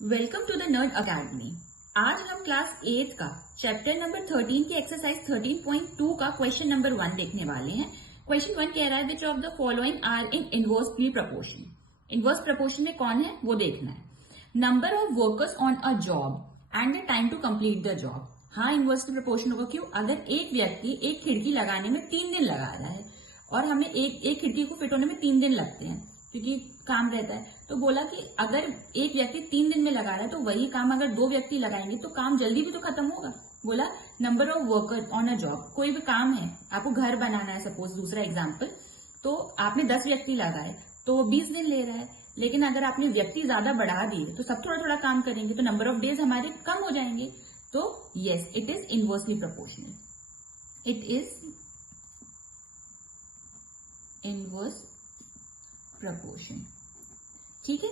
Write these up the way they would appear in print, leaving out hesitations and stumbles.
Welcome to the nerd academy. आज हम class 8 का चैप्टर नंबर 13 की एक्सरसाइज 13.2 का क्वेश्चन नंबर 1 देखने वाले हैं। क्वेश्चन 1 कह रहा है which of the following are in inversely proportion. Inverse proportion में कौन है वो देखना है। Number of workers on a job and the time to complete the job. हाँ, इनवर्सली प्रपोर्शन होगा। क्यों? अगर एक व्यक्ति एक खिड़की लगाने में 3 दिन लगा रहा है और हमें एक खिड़की को फिट होने में 3 दिन लगते हैं क्योंकि काम रहता है, तो बोला कि अगर एक व्यक्ति 3 दिन में लगा रहा है तो वही काम अगर 2 व्यक्ति लगाएंगे तो काम जल्दी भी तो खत्म होगा। बोला number of worker on a job. कोई भी काम है, आपको घर बनाना है, सपोज दूसरा एग्जाम्पल, तो आपने 10 व्यक्ति लगाए तो 20 दिन ले रहा है। लेकिन अगर आपने व्यक्ति ज्यादा बढ़ा दिए तो सब थोड़ा थोड़ा काम करेंगे तो नंबर ऑफ डेज हमारे कम हो जाएंगे। तो yes, it is inversely proportional. It is inverse proportion. ठीक है,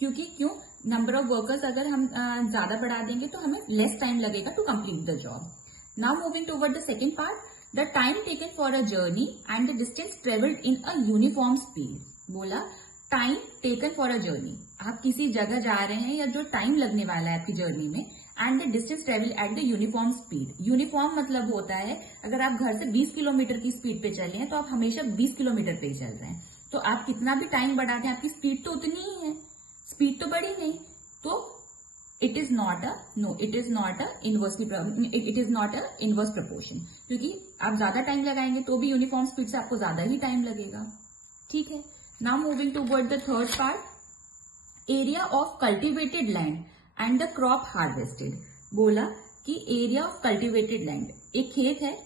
क्योंकि क्यों? नंबर ऑफ वर्कर्स अगर हम ज्यादा बढ़ा देंगे तो हमें लेस टाइम लगेगा to complete the job. Now moving toward the second part, the time taken for a journey and the distance travelled in a uniform speed. बोला time taken for a journey, आप किसी जगह जा रहे हैं या जो टाइम लगने वाला है आपकी जर्नी में, and the distance travel at the uniform speed. Uniform मतलब होता है अगर आप घर से 20 किलोमीटर की स्पीड पे चले हैं तो आप हमेशा 20 किलोमीटर पे ही चल रहे हैं। तो आप कितना भी टाइम बढ़ा दें आपकी स्पीड तो उतनी ही है, स्पीड तो बढ़ी नहीं। तो it is not a inverse proportion, क्योंकि आप ज्यादा टाइम लगाएंगे तो भी यूनिफॉर्म स्पीड से आपको ज्यादा ही टाइम लगेगा। ठीक है, now moving toward the third part, area of cultivated land and the crop harvested. बोला कि एरिया ऑफ कल्टिवेटेड लैंड, एक खेत है,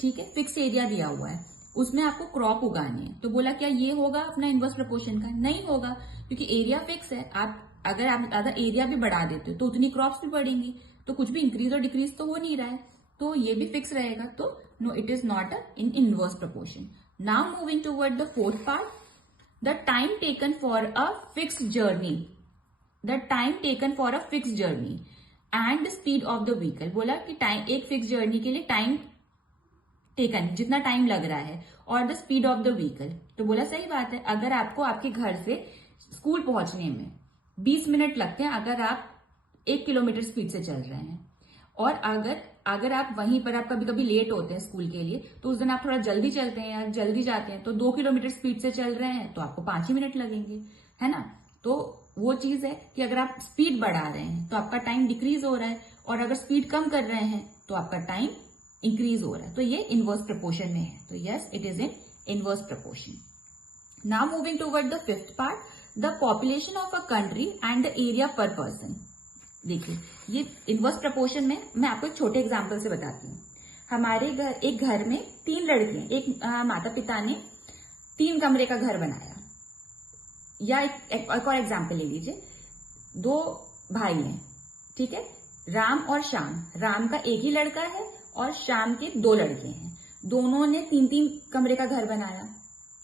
ठीक है, फिक्स एरिया दिया हुआ है, उसमें आपको क्रॉप उगानी है। तो बोला क्या ये होगा अपना इनवर्स प्रपोर्शन का? नहीं होगा, क्योंकि एरिया फिक्स है। आप अगर एरिया भी बढ़ा देते हो तो उतनी क्रॉप्स भी बढ़ेंगी, तो कुछ भी इंक्रीज और डिक्रीज तो हो नहीं रहा है, तो ये भी फिक्स रहेगा। तो no, it is not in inverse proportion. Now moving toward the fourth part, the time taken for a fixed journey, the time taken for a fixed journey and speed of the vehicle. बोला कि time, एक fix journey के लिए time taken, जितना time लग रहा है, और the speed of the vehicle. तो बोला सही बात है, अगर आपको आपके घर से स्कूल पहुंचने में 20 मिनट लगते हैं अगर आप 1 किलोमीटर स्पीड से चल रहे हैं, और अगर आप वहीं पर आप कभी कभी लेट होते हैं स्कूल के लिए तो उस दिन आप थोड़ा जल्दी चलते हैं या जल्दी जाते हैं तो 2 किलोमीटर स्पीड से चल रहे हैं तो आपको 5 ही मिनट लगेंगे, है ना। तो वो चीज है कि अगर आप स्पीड बढ़ा रहे हैं तो आपका टाइम डिक्रीज हो रहा है, और अगर स्पीड कम कर रहे हैं तो आपका टाइम इंक्रीज हो रहा है। तो ये इनवर्स प्रपोर्शन में है। तो yes, it is in inverse proportion. Now moving toward the fifth part, the population of a country and the area पर पर्सन। देखिए, ये इनवर्स प्रपोर्शन में मैं आपको एक छोटे एग्जाम्पल से बताती हूँ। हमारे एक घर में 3 लड़के, एक माता पिता ने 3 कमरे का घर बनाया। या एक और एग्जाम्पल ले लीजिए, 2 भाई हैं, ठीक है, राम और श्याम। राम का एक ही लड़का है और श्याम के 2 लड़के हैं। दोनों ने 3-3 कमरे का घर बनाया,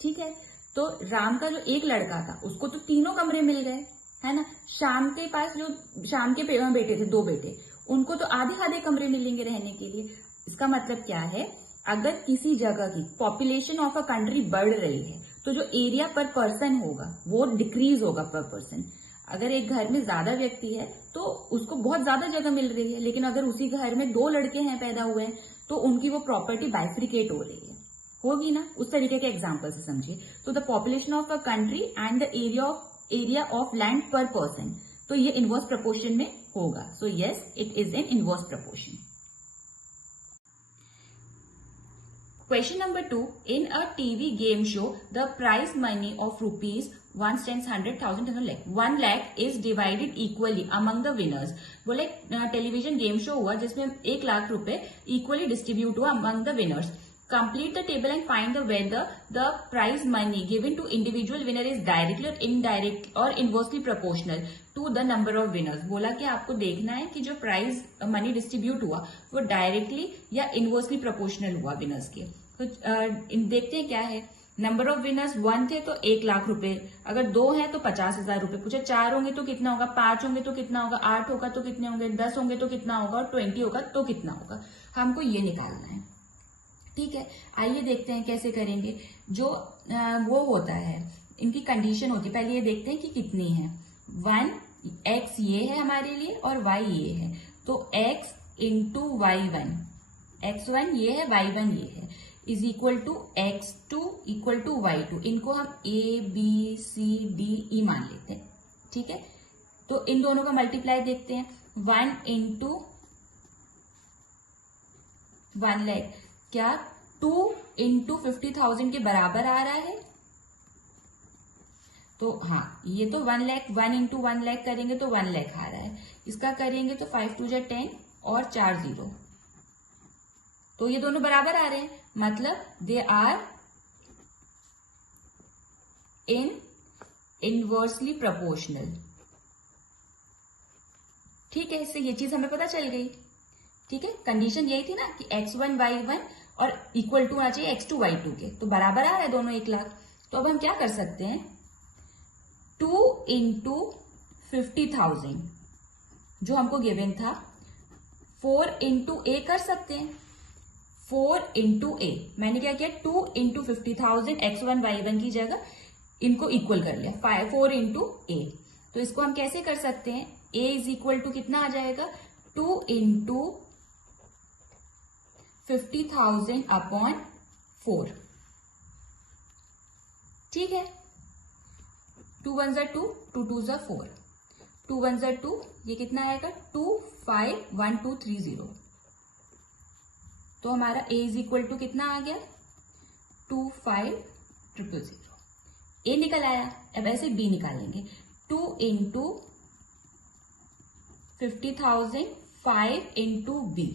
ठीक है। तो राम का जो एक लड़का था उसको तो तीनों कमरे मिल गए, है ना। श्याम के पास जो श्याम के बेटे थे, 2 बेटे, उनको तो आधे आधे कमरे मिलेंगे रहने के लिए। इसका मतलब क्या है, अगर किसी जगह की पॉपुलेशन ऑफ अ कंट्री बढ़ रही है तो जो एरिया पर पर्सन होगा वो डिक्रीज होगा पर पर्सन। अगर एक घर में ज्यादा व्यक्ति है तो उसको बहुत ज्यादा जगह मिल रही है, लेकिन अगर उसी घर में 2 लड़के हैं पैदा हुए हैं तो उनकी वो प्रॉपर्टी बाइफ्रिकेट हो रही है, होगी ना। उस तरीके के एग्जाम्पल से समझिए। तो the population of a country and the area of land पर पर्सन, तो ये इनवर्स प्रपोर्शन में होगा। So yes, it is in inverse proportion. Question number 2, in a TV game show, the prize money of rupees 1 stands 100,000 and 1 lakh is divided equally among the winners. बोले television game show हुआ जिसमें 1 लाख रुपए equally distribute हुआ among the winners. Complete the table and find the whether the prize money given to individual winner is directly or indirect or inversely proportional to the number of winners. बोला कि आपको देखना है कि जो prize money distribute हुआ वो directly या इनवर्सली प्रोपोर्शनल हुआ विनर्स के। तो देखते हैं क्या है। नंबर ऑफ विनर्स 1 थे तो 1 लाख रुपए, अगर 2 है तो 50,000 रुपए पूछे, 4 होंगे तो कितना होगा, 5 होंगे तो कितना होगा, 8 होगा तो कितने होंगे, 10 होंगे तो कितना होगा, और 20 होगा तो कितना होगा। हमको ये निकालना है, ठीक है। आइए देखते हैं कैसे करेंगे। जो वो होता है इनकी कंडीशन होती है, पहले ये देखते हैं कि कितनी है। 1 x ये है हमारे लिए और y ये है, तो x इंटू y1, x1 ये है y1 ये है, is equal to x2 equal to y2। इनको हम a b c d e मान लेते हैं, ठीक है। तो इन दोनों का मल्टीप्लाई देखते हैं। 1 इंटू 1 लाख क्या 2 इंटू 50,000 के बराबर आ रहा है? तो हाँ, ये तो 1 लाख, 1 इंटू 1 लाख करेंगे तो 1 लाख आ रहा है। इसका करेंगे तो 5 2 जा 10 और 4 0, तो ये दोनों बराबर आ रहे हैं, मतलब दे आर इनवर्सली प्रोपोर्शनल। ठीक है, इससे ये चीज हमें पता चल गई। ठीक है, कंडीशन यही थी ना कि x1 y1 और इक्वल टू होना चाहिए x2 y2 के, तो बराबर आ रहा है दोनों 1 लाख। तो अब हम क्या कर सकते हैं, 2 इंटू 50,000 जो हमको गिवन था, 4 इंटू a कर सकते हैं। 4 इंटू a, मैंने क्या किया, 2 इंटू 50,000 x1 y1 की जगह इनको इक्वल कर लिया, 4 इंटू a। तो इसको हम कैसे कर सकते हैं, a इज इक्वल टू कितना आ जाएगा, 2 इंटू 50,000 अपॉन 4। ठीक है, 2 1 जा 2, 2 2 जा 4, 2 1 जा 2, ये कितना आएगा 2 5 1 2 3 0। तो हमारा a इज इक्वल टू कितना आ गया, 2 5 0 0 0। a निकल आया। अब ऐसे b निकालेंगे, 2 इंटू 50,000 5 इंटू b।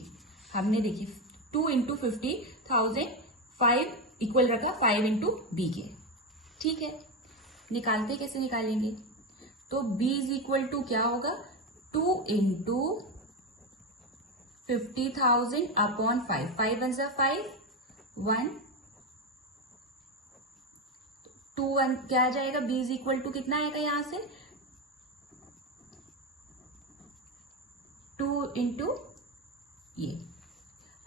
हमने देखिए 2 इंटू 50,000 5 इक्वल रखा 5 इंटू बी के। ठीक है, निकालते कैसे निकालेंगे, तो b इज इक्वल टू क्या होगा, 2 इंटू 50,000 अपॉन 5, 5 1 जा 5 1 2 1 क्या आ जाएगा, b इज इक्वल टू कितना आएगा यहां से, 2 इंटू ये।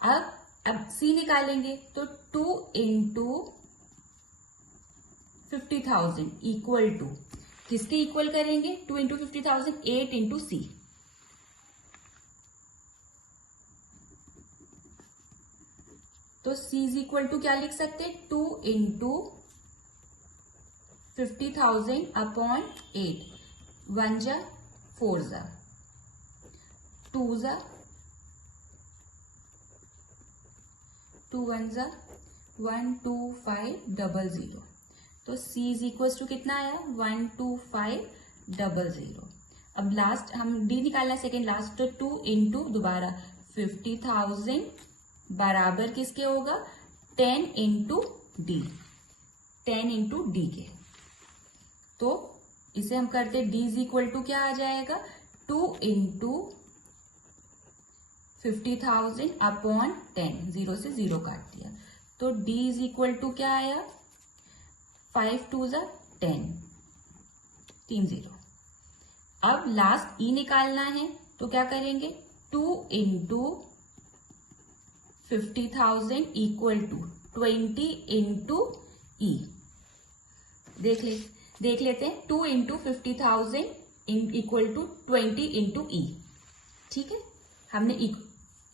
अब c निकालेंगे, तो 2 इंटू 50,000 इक्वल टू किसके इक्वल करेंगे, 2 इंटू 50,000 8 इंटू सी। तो c इज इक्वल टू क्या लिख सकते हैं, 2 इंटू 50,000 अपॉन 8, 1 जा 4 जा 2 जा 2 1 जा 1 2 5 0 0। तो c इज इक्वल टू कितना आया, 1 2 5 0 0। अब लास्ट हम d निकालना है, सेकेंड लास्ट, तो 2 इंटू दोबारा 50,000 बराबर किसके होगा, 10 इंटू डी, 10 इंटू डी के। तो इसे हम करते d इज इक्वल टू क्या आ जाएगा, 2 इंटू 50,000 अपॉन 10, 0 से 0 काट दिया, तो d इज इक्वल टू क्या आया, 5 2 जा 10 3 0। अब लास्ट e निकालना है, तो क्या करेंगे, 2 into 50,000 equal to 20 into e. देख लेते हैं, 2 into 50,000 equal to 20 into e. ठीक है, हमने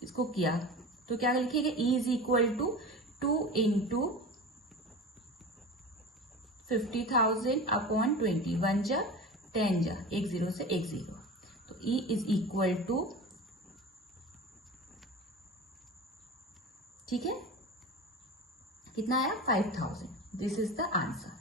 इसको किया, तो क्या लिखेंगे, e is equal to 2 into 50,000 upon 20, 1 जा 10 जा 1 0 से 1 0। तो ई इज इक्वल टू, ठीक है, कितना आया, 5,000। This is the answer.